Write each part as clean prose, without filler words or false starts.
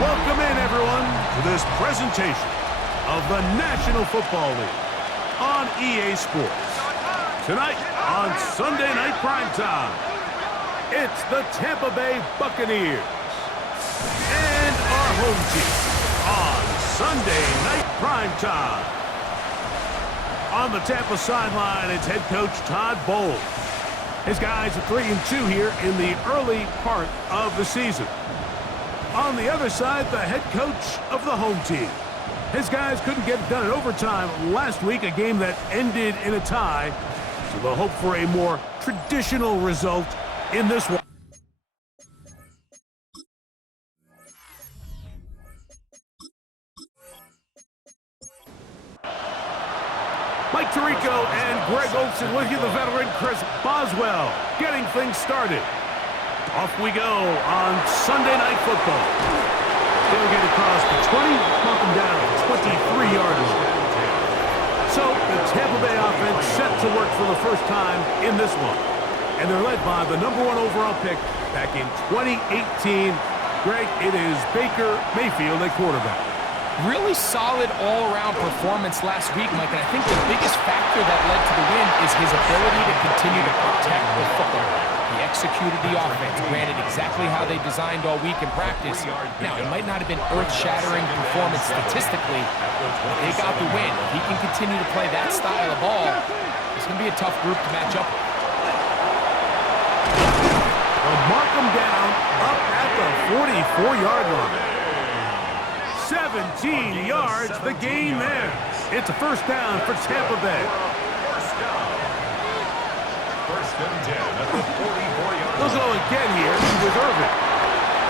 Welcome in, everyone, to this presentation of the National Football League on EA Sports. Tonight on Sunday Night Primetime, it's the Tampa Bay Buccaneers and our home team on Sunday Night Primetime. On the Tampa sideline, it's head coach Todd Bowles. His guys are 3-2 here in the early part of the season. On the other side, the head coach of the home team. His guys couldn't get it done in overtime last week, a game that ended in a tie. So they'll hope for a more traditional result in this one. Mike Tirico and Greg Olsen with you, the veteran Chris Boswell, getting things started. Off we go on Sunday Night Football. They'll get across the 20, knock them down at the 23-yard line. So the Tampa Bay offense set to work for the first time in this one. And they're led by the #1 overall pick back in 2018. Greg, it is Baker Mayfield at quarterback. Really solid all-around performance last week, Mike, and I think the biggest factor that led to the win is his ability to continue to protect the football. He executed the offense, ran it exactly how they designed all week in practice. Now, it might not have been earth-shattering performance statistically, but they got the win. If he can continue to play that style of ball, it's going to be a tough group to match up with. They'll mark him down up at the 44-yard line. 17 yards, the gain there. It's a first down for Tampa Bay. First and 10 at the 44-yard line. They'll go again here with Irvin.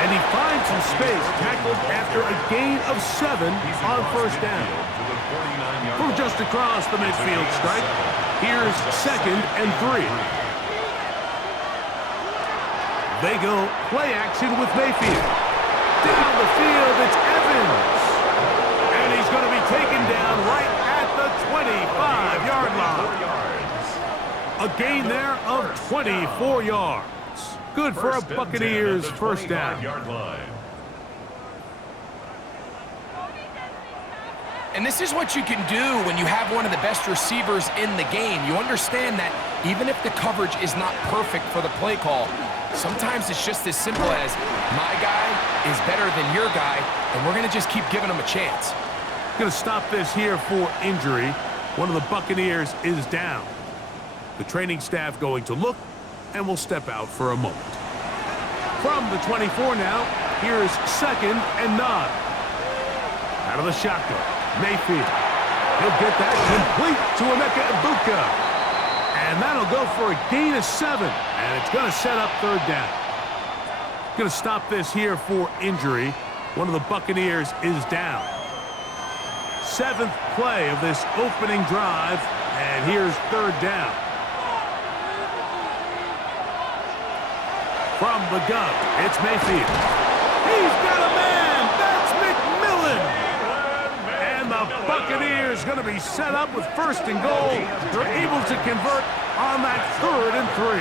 And he finds some space, tackled after a gain of 7 on first down. From just across the midfield stripe, here's 2nd and 3. They go play action with Mayfield. Down the field, it's Evans. And he's going to be taken down right at the 25-yard line. A gain there of 24 yards. Good for a Buccaneers first down. And this is what you can do when you have one of the best receivers in the game. You understand that even if the coverage is not perfect for the play call, sometimes it's just as simple as my guy is better than your guy, and we're going to just keep giving him a chance. Going to stop this here for injury. One of the Buccaneers is down. The training staff going to look, and will step out for a moment. From the 24 now, here's 2nd and 9. Out of the shotgun, Mayfield. He'll get that complete to Emeka Egbuka. And that'll go for a gain of 7. And it's going to set up 3rd down. Going to stop this here for injury. One of the Buccaneers is down. 7th play of this opening drive. And here's 3rd down. From the gun, it's Mayfield. He's got a man. That's McMillan. And the Buccaneers going to be set up with 1st and goal. They're able to convert on that 3rd and 3.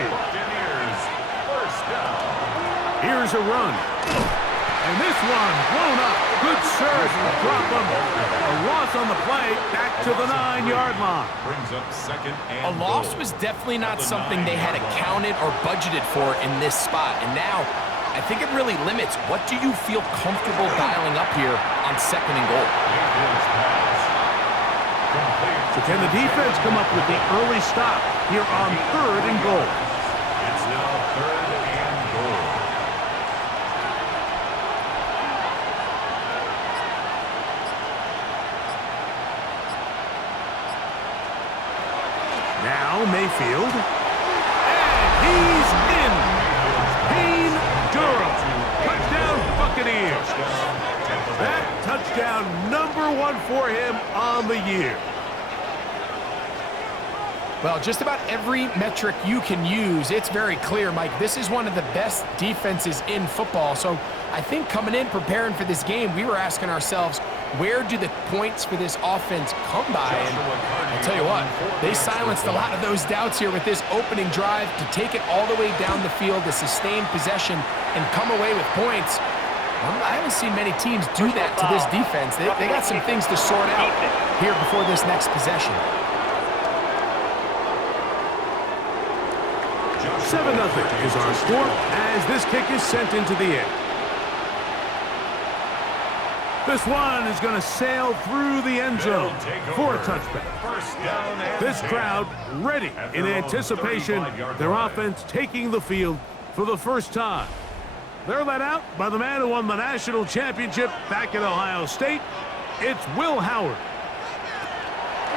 Here's a run. And this one blown up. Good serve. Drop him. A loss on the play. Back to the 9-yard line. Brings up 2nd and A loss goal. was definitely not something they had accounted or budgeted for in this spot. And now, I think it really limits what do you feel comfortable dialing up here on 2nd and goal. So can the defense come up with the early stop here on 3rd and goal? It's now 3rd and goal. Now Mayfield. And he's in. Payne Durham. Touchdown Buccaneers. That touchdown #1 for him on the year. Well, just about every metric you can use, it's very clear, Mike. This is one of the best defenses in football. So I think coming in, preparing for this game, we were asking ourselves, where do the points for this offense come by? And I'll tell you what, they silenced a lot of those doubts here with this opening drive to take it all the way down the field, to sustain possession and come away with points. I haven't seen many teams do that to this defense. They got some things to sort out here before this next possession. 7-0 is our score as this kick is sent into the air. This one is going to sail through the end zone for a touchback. This crowd ready in anticipation, their offense taking the field for the first time. They're led out by the man who won the national championship back at Ohio State. It's Will Howard.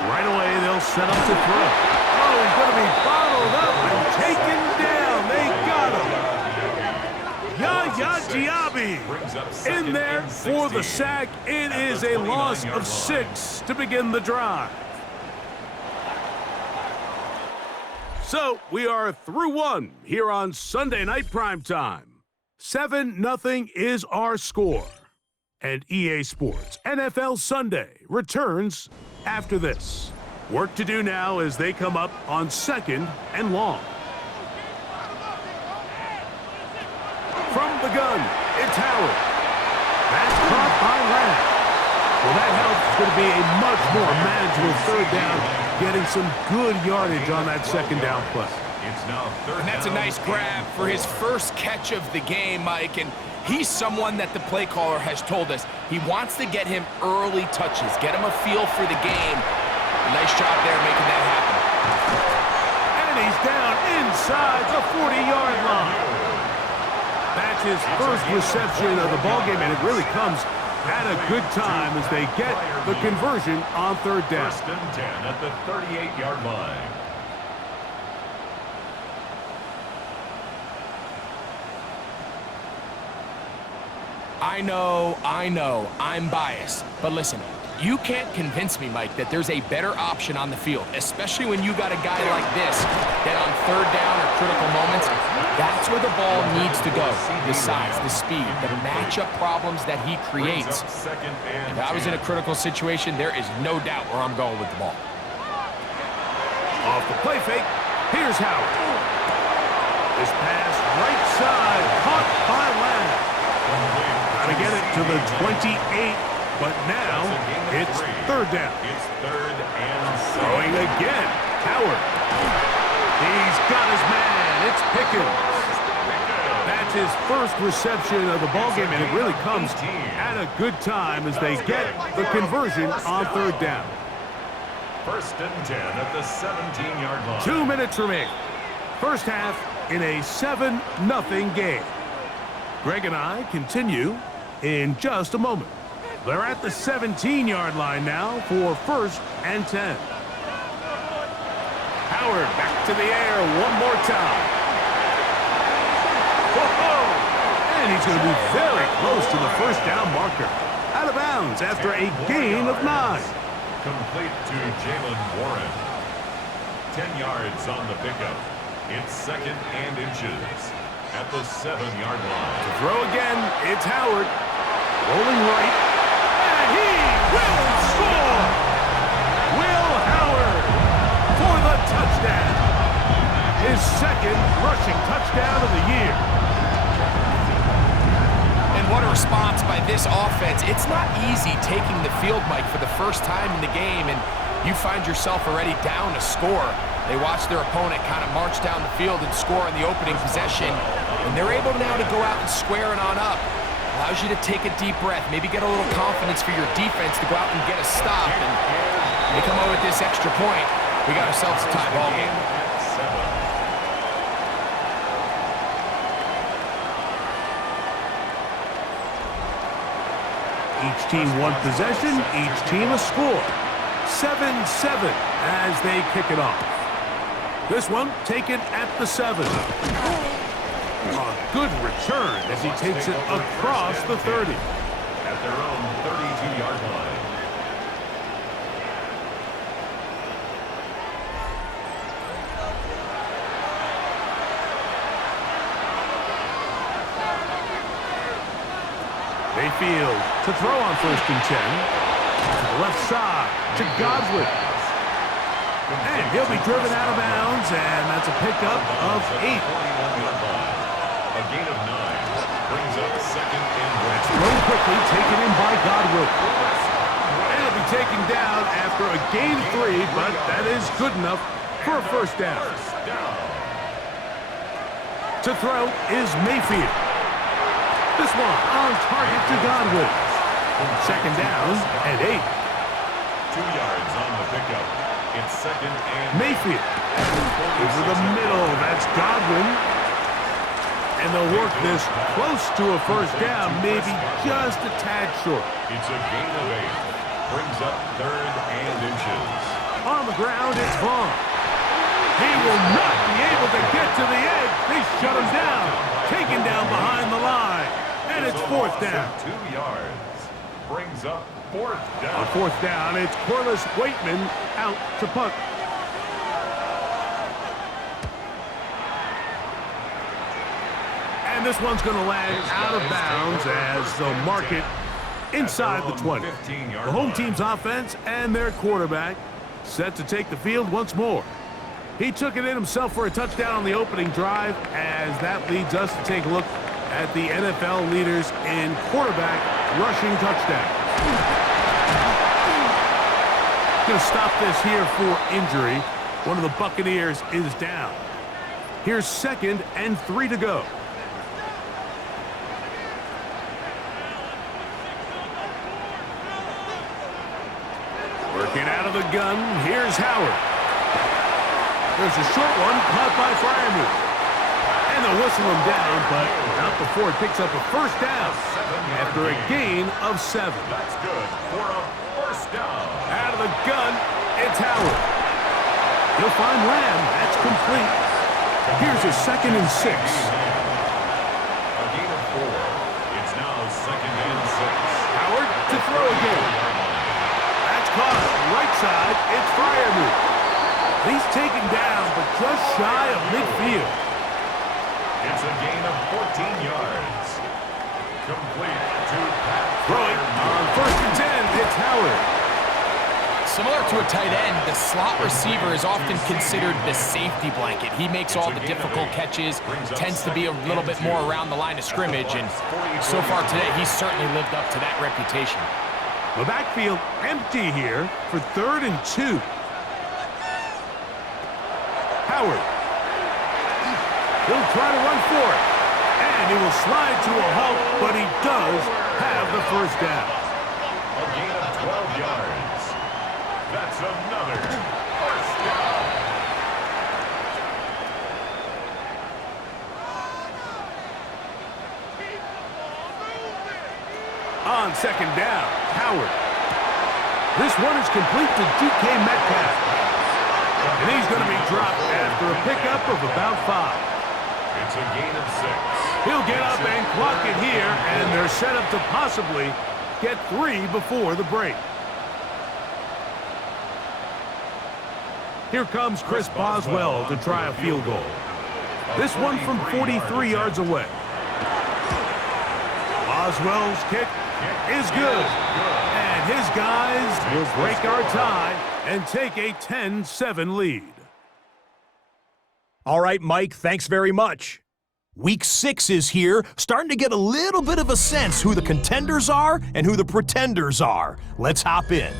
Right away, they'll set up to throw. Oh, he's going to be bottled up and taken down. They got him. Yaya Diaby in there for the sack. It is a loss of 6 to begin the drive. So we are through one here on Sunday Night Primetime. 7-0 is our score. And EA Sports NFL Sunday returns after this. Work to do now as they come up on 2nd and long. From the gun, it's Howard. That's caught by Lamb. Well, that helps. It's going to be a much more manageable 3rd down, getting some good yardage on that 2nd down play. And that's a nice grab for his first catch of the game, Mike. And he's someone that the play caller has told us he wants to get him early touches, get him a feel for the game. A nice job there making that happen. And he's down inside the 40-yard line. That's his first reception of the ballgame, and it really comes at a good time as they get the conversion on 3rd down. 1st and 10 at the 38-yard line. I know, I'm biased. But listen, you can't convince me, Mike, that there's a better option on the field, especially when you got a guy like this that on 3rd down or critical moments, that's where the ball needs to go. The size, the speed, the matchup problems that he creates. If I was in a critical situation, there is no doubt where I'm going with the ball. Off the play fake, here's Howard. This pass right side, caught by Lamb. Got to get it to the 28, but now it's 3rd down. It's 3rd and 7. Throwing again, Howard. He's got his man. It's Pickens. That's his first reception of the ballgame, and it really comes at a good time as they get the conversion on 3rd down. 1st and 10 at the 17-yard line. 2 minutes remaining. First half in a 7-0 game. Greg and I continue in just a moment. They're at the 17-yard line now for 1st and 10. Howard back to the air one more time. Whoa! And he's going to be very close to the 1st down marker. Out of bounds after a gain of 9. Complete to Jalen Warren. 10 yards on the pickup. It's 2nd and inches at the 7-yard line. To throw again, it's Howard. Rolling right. And he will score! Will Howard for the touchdown. His 2nd rushing touchdown of the year. And what a response by this offense. It's not easy taking the field, Mike, for the first time in the game, and you find yourself already down a score. They watch their opponent kind of march down the field and score on the opening possession, and they're able now to go out and square it on up. Allows you to take a deep breath, maybe get a little confidence for your defense to go out and get a stop, and they come away with this extra point. We got ourselves a tie ball game. Each team one possession, each team a score. 7-7 as they kick it off. This one taken at the 7. A good return as he takes it across the 30. At their own 32-yard line. Mayfield to throw on 1st and 10. To the left side to Godwin. And he'll be driven out of bounds, and that's a pickup of 8. A gain of 9. Brings up second and one. Thrown quickly, taken in by Godwin. And it'll be taken down after a gain of 3, but that is good enough for a first down. To throw is Mayfield. This one on target to Godwin. Second down and 8. 2 yards on the pickup. It's second and Mayfield. Over the middle, that's Godwin. And they'll work this close to a first down, maybe just a tad short. it's a gain of 8. Brings up third and inches. On the ground, it's Vaughn. He will not be able to get to the edge. They shut him down. Taken down behind the line. And it's fourth down. 2 yards. Brings up fourth down. On fourth down, it's Corliss Waitman out to punt. And this one's going to land out of bounds as they'll mark it inside the 20. The home team's offense and their quarterback set to take the field once more. He took it in himself for a touchdown on the opening drive, as that leads us to take a look at the NFL leaders in quarterback rushing touchdowns. Going to stop this here for injury. One of the Buccaneers is down. Here's second and 3 to go. Working out of the gun, here's Howard. There's a short one caught by Freiermuth. And they'll whistle him down, but not before it picks up a first down after a gain of 7. That's good for a first down. Out of the gun, it's Howard. He'll find Lamb. That's complete. Here's a second and 6. A gain of 4. It's now second and 6. Howard to throw again. That's caught. Right side, it's Freiermuth. He's taken down, but just shy of midfield. It's a gain of 14 yards. Complete to Pat. Throwing on first and 10, it's Howard. Similar to a tight end, the slot receiver is often considered the safety blanket. He makes all the difficult catches, tends to be a little bit more around the line of scrimmage, and so far today, he's certainly lived up to that reputation. The backfield empty here for third and 2. Howard. He'll try to run for it. And he will slide to a halt, but he does have the first down. A gain of 12 yards. That's another first down. On second down, Howard. This one is complete to DK Metcalf. And he's going to be dropped after a pickup of about 5. It's a gain of 6. He'll get up and clock it here, and they're set up to possibly get 3 before the break. Here comes Chris Boswell to try a field goal. This one from 43 yards away. Boswell's kick is good. And his guys will break our tie and take a 10-7 lead. All right, Mike, thanks very much. Week 6 is here, starting to get a little bit of a sense who the contenders are and who the pretenders are. Let's hop in.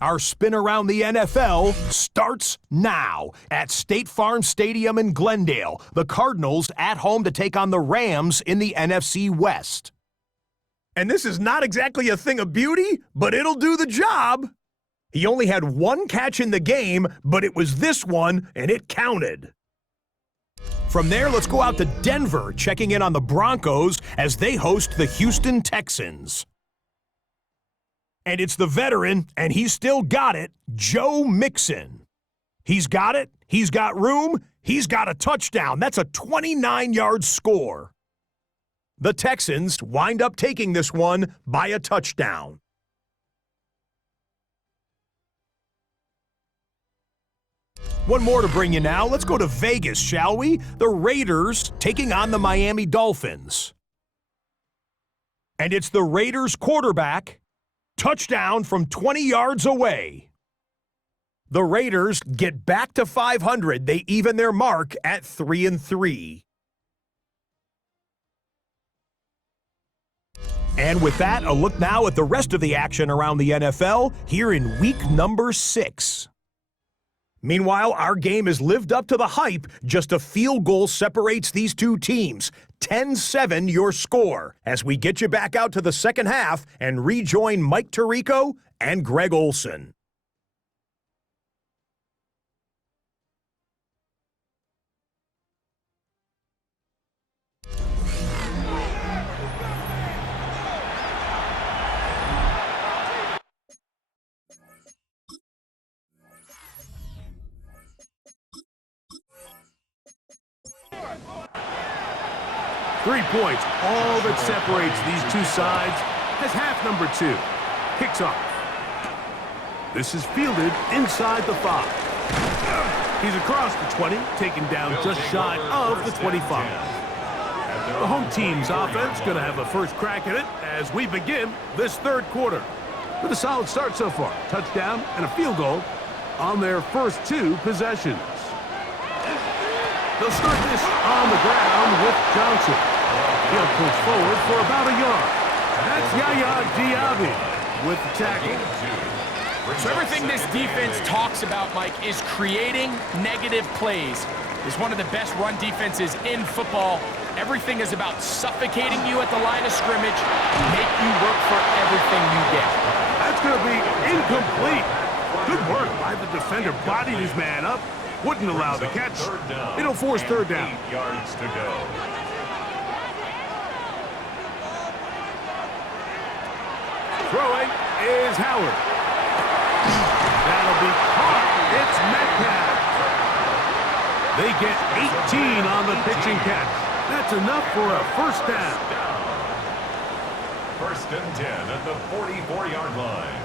Our spin around the NFL starts now at State Farm Stadium in Glendale. The Cardinals at home to take on the Rams in the NFC West. And this is not exactly a thing of beauty, but it'll do the job. He only had 1 catch in the game, but it was this one, and it counted. From there, let's go out to Denver, checking in on the Broncos as they host the Houston Texans. And it's the veteran, and he's still got it, Joe Mixon. He's got it, he's got room, he's got a touchdown. That's a 29-yard score. The Texans wind up taking this one by a touchdown. One more to bring you now. Let's go to Vegas, shall we? The Raiders taking on the Miami Dolphins. And it's the Raiders quarterback. Touchdown from 20 yards away. The Raiders get back to 500. They even their mark at 3-3. And with that, a look now at the rest of the action around the NFL here in week number 6. Meanwhile, our game has lived up to the hype. Just a field goal separates these two teams. 10-7 your score as we get you back out to the second half and rejoin Mike Tirico and Greg Olson. Three points, all that separates these two sides, as half number 2 kicks off. This is fielded inside the 5. He's across the 20, taken down just shy of the 25. The home team's offense going to have a first crack at it as we begin this third quarter. With a solid start so far, touchdown and a field goal on their first 2 possessions. They'll start this on the ground with Johnson. He'll push forward for about a yard. That's Yaya Diaby with the tackle. So everything this defense talks about, Mike, is creating negative plays. It's one of the best run defenses in football. Everything is about suffocating you at the line of scrimmage, make you work for everything you get. That's going to be incomplete. Good work by the defender, bodied his man up. Wouldn't allow the catch. It'll force third down. 8 yards to go. Throwing is Howard. That'll be caught. It's Metcalf. They get 18 on the pitching catch. That's enough for a first down. First and 10 at the 44-yard line.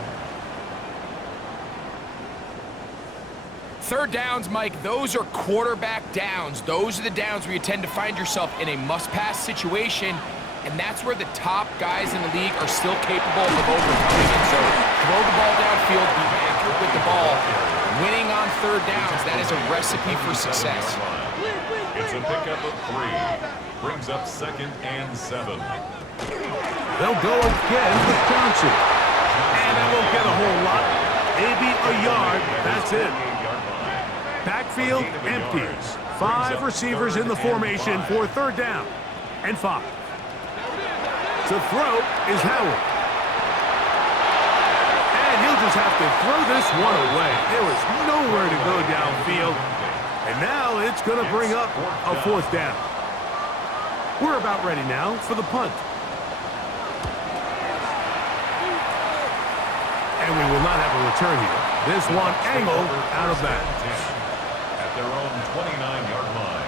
Third downs, Mike, those are quarterback downs. Those are the downs where you tend to find yourself in a must-pass situation, and that's where the top guys in the league are still capable of overcoming it. So throw the ball downfield, be accurate with the ball. Winning on third downs, that is a recipe for success. It's a pickup of 3. Brings up second and 7. They'll go again with Johnson. And they won't get a whole lot. Maybe a yard. That's it. Backfield empties. 5 receivers in the formation for third down and 5. To throw is Howard. And he'll just have to throw this one away. There was nowhere to go downfield. And now it's going to bring up a fourth down. We're about ready now for the punt. And we will not have a return here. This one angled out of bounds. At their own 29-yard line.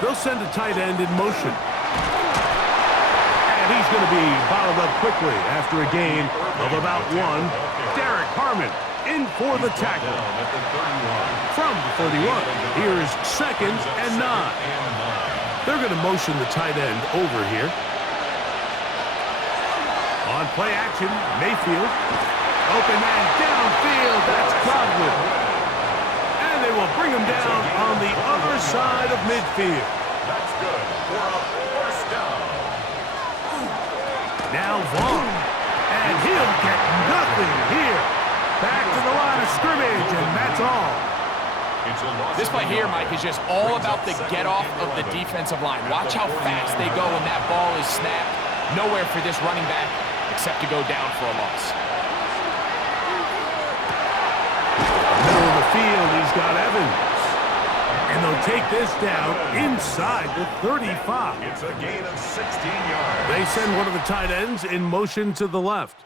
They'll send a tight end in motion. And he's going to be bottled up quickly after a gain of about 1. Derek Harmon in for the tackle. From the 31, here's second and 9. They're going to motion the tight end over here. On play action, Mayfield. Open man downfield, that's Godwin. And they will bring him down on the other side of midfield. That's good for a first down. Now Vaughn. And he'll get nothing here. Back to the line of scrimmage, and that's all. This play here, Mike, is just all about the get-off of the defensive line. Watch how fast they go when that ball is snapped. Nowhere for this running back except to go down for a loss. Middle of the field, he's got Evans. And they'll take this down inside the 35. It's a gain of 16 yards. They send one of the tight ends in motion to the left.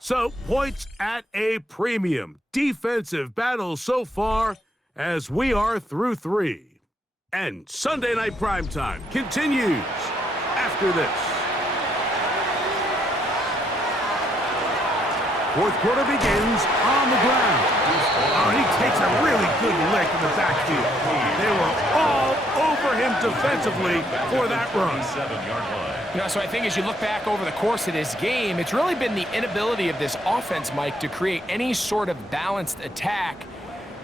So, points at a premium. Defensive battle so far as we are through 3. And Sunday Night Primetime continues after this. Fourth quarter begins on the ground. Oh, he takes a really good lick in the backfield. They were all over him defensively for that run. You know, so I think as you look back over the course of this game, it's really been the inability of this offense, Mike, to create any sort of balanced attack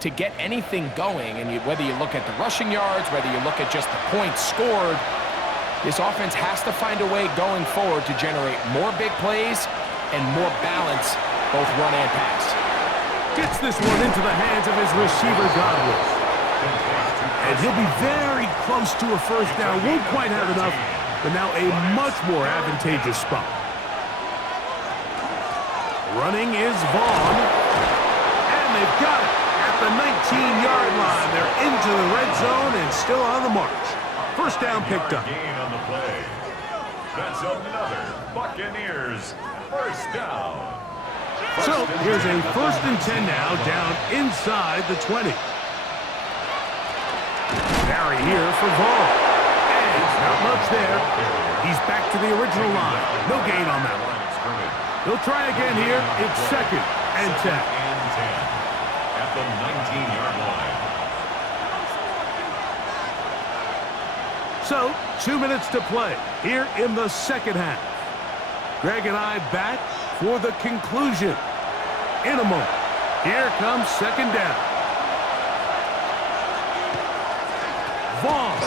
to get anything going. And whether you look at the rushing yards, whether you look at just the points scored, this offense has to find a way going forward to generate more big plays and more balance, both run and pass. Gets this one into the hands of his receiver, Godwin. And he'll be very close to a first down. Won't quite have enough, but now a much more advantageous spot. Running is Vaughn. And they've got it at the 19-yard line. They're into the red zone and still on the march. First down picked up. Gain on the play. That's another Buccaneers first down. So here's a 1st and 10 now, down inside the 20. Carry here for Vaughn. And not much there. He's back to the original line. No gain on that one. He'll try again here. It's 2nd and 10. At the 19-yard line. So 2 minutes to play here in the second half. Greg and I back for the conclusion in a moment. Here comes 2nd down. Vaughn.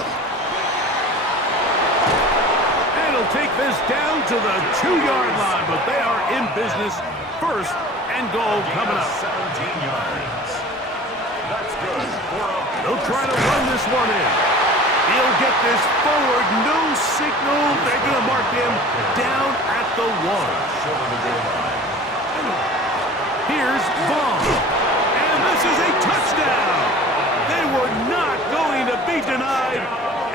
And he'll take this down to the 2-yard line, but they are in business. 1st and goal coming up. 17 yards. That's good. They'll try to run this one in. He'll get this forward. No signal. They're going to mark him down at the 1. Here's Vaughn. And this is a touchdown. They were not going to be denied.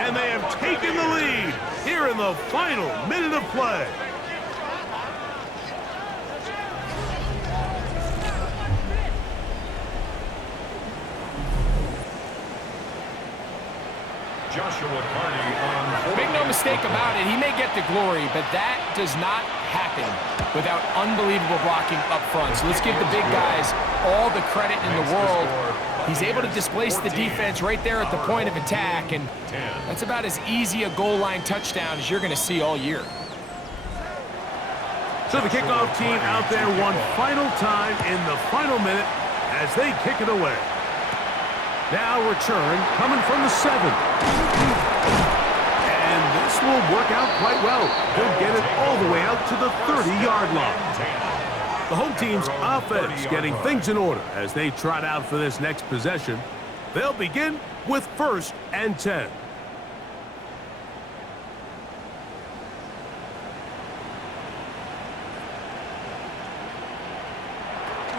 And they have taken the lead here in the final minute of play. Joshua Carney on. Make no mistake about it, he may get the glory, but that does not happen without unbelievable blocking up front. So let's give the big guys all the credit in the world. He's able to displace the defense right there at the point of attack, and that's about as easy a goal line touchdown as you're going to see all year. So the kickoff team out there one final time in the final minute as they kick it away. Now return coming from the 7. And this will work out quite well. They'll get it all the way out to the 30-yard line. The home team's offense getting things in order as they trot out for this next possession. They'll begin with 1st and 10.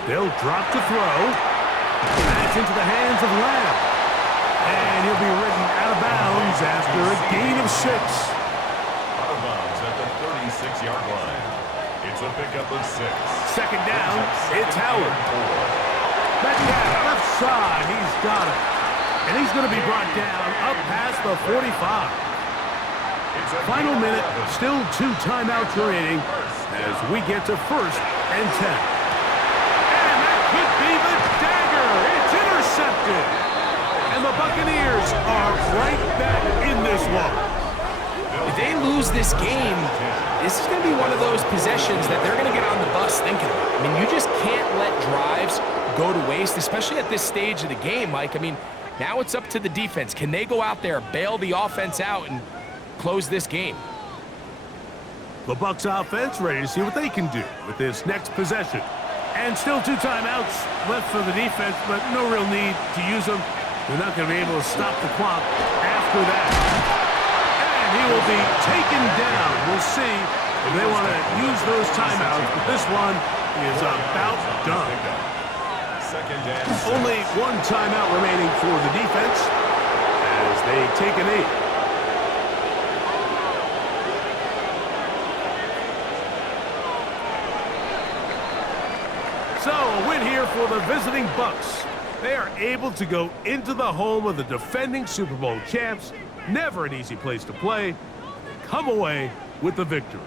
They'll drop to throw. That's into the hands of Lamb. And he'll be ridden out of bounds after a gain of 6. Out of bounds at the 36-yard line. It's a pickup of 6. 2nd down, it's Howard. Metcalf left side, he's got it. And he's going to be brought down up past the 45. Final minute, still 2 timeouts remaining as we get to 1st and 10. Could be the dagger. It's intercepted. And the Buccaneers are right back in this one. If they lose this game, this is going to be one of those possessions that they're going to get on the bus thinking about. I mean, you just can't let drives go to waste, especially at this stage of the game, Mike. I mean, now it's up to the defense. Can they go out there, bail the offense out, and close this game? The Bucs offense ready to see what they can do with this next possession. And still 2 timeouts left for the defense, but no real need to use them. They're not going to be able to stop the clock after that. And he will be taken down. We'll see if they want to use those timeouts, but this one is about done. Only 1 timeout remaining for the defense as they take a knee. So, a win here for the visiting Bucs. They are able to go into the home of the defending Super Bowl champs. Never an easy place to play. Come away with the victory.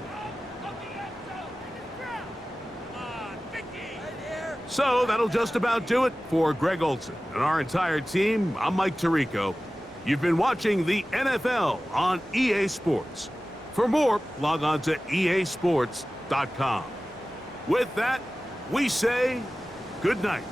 So that'll just about do it for Greg Olson and our entire team. I'm Mike Tirico. You've been watching the NFL on EA Sports. For more, log on to easports.com. With that, we say good night.